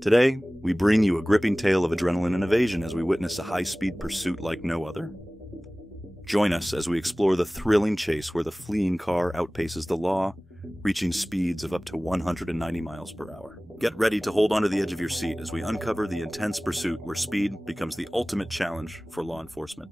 Today, we bring you a gripping tale of adrenaline and evasion as we witness a high-speed pursuit like no other. Join us as we explore the thrilling chase where the fleeing car outpaces the law, reaching speeds of up to 190 miles per hour. Get ready to hold onto the edge of your seat as we uncover the intense pursuit where speed becomes the ultimate challenge for law enforcement.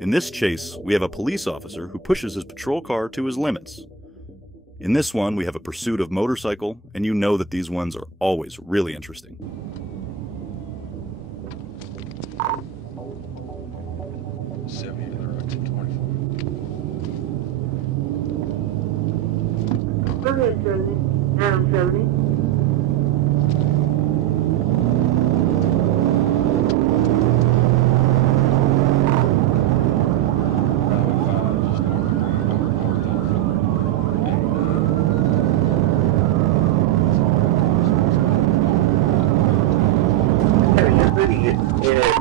In this chase, we have a police officer who pushes his patrol car to his limits. In this one, we have a pursuit of motorcycle, and you know that these ones are always really interesting. Go ahead, 70. Down 70.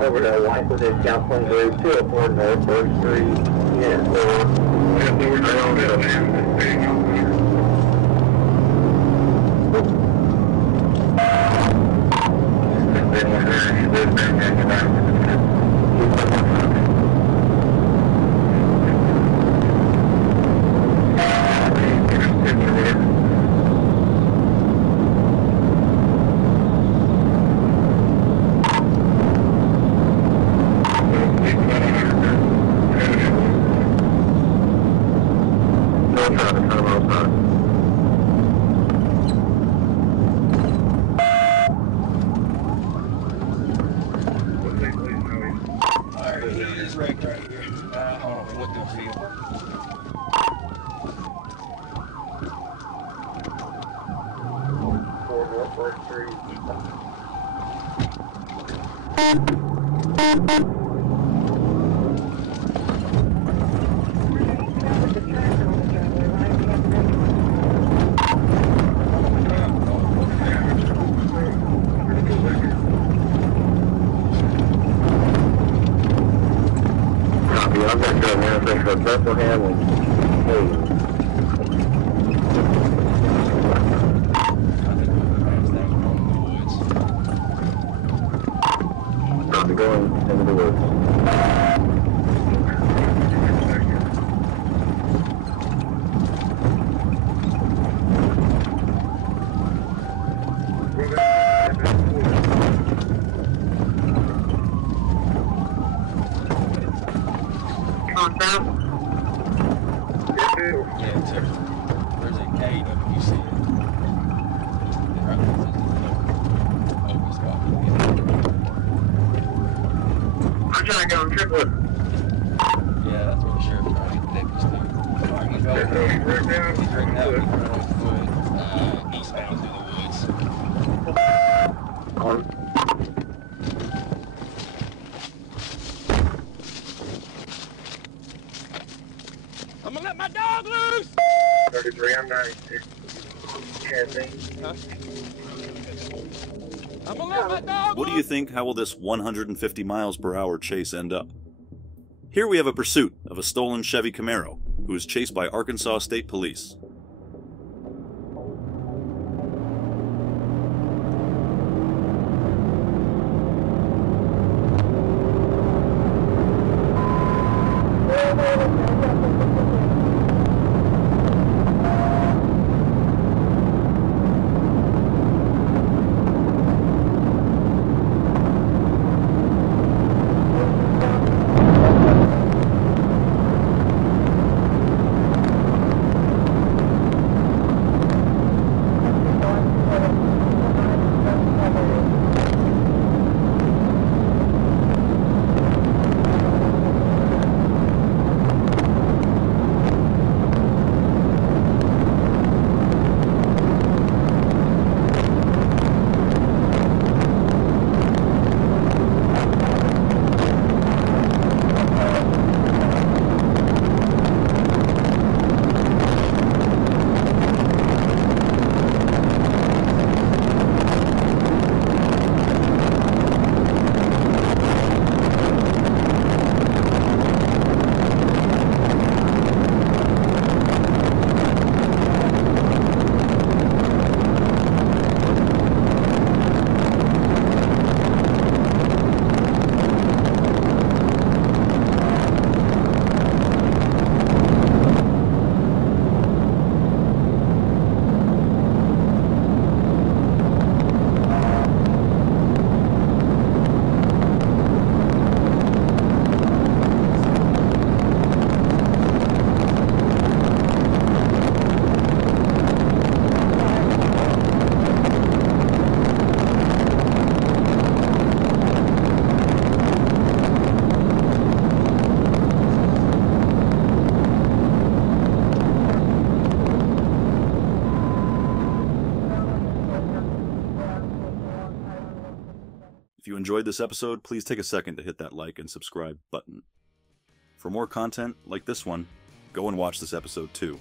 Over to White with his counseling group, 204 North 1st Street. Yeah, we're not on it, man. I'm going to go manifest for Bethlehem and I'm going into the woods. There's a gate up, you see it. I'm trying to go on triplet. Yeah, that's where the sheriff's trying to get the deputies to. Alright, he's going. He's rigged out. He's rigged out. He's running on foot. Eastbound through the woods. On. I'm gonna let my dog loose! 33, I'm 96. Huh? I'm gonna let my dog What do you think? How will this 150 miles per hour chase end up? Here we have a pursuit of a stolen Chevy Camaro, who is chased by Arkansas State Police. If you enjoyed this episode, please take a second to hit that like and subscribe button. For more content like this one, go and watch this episode too.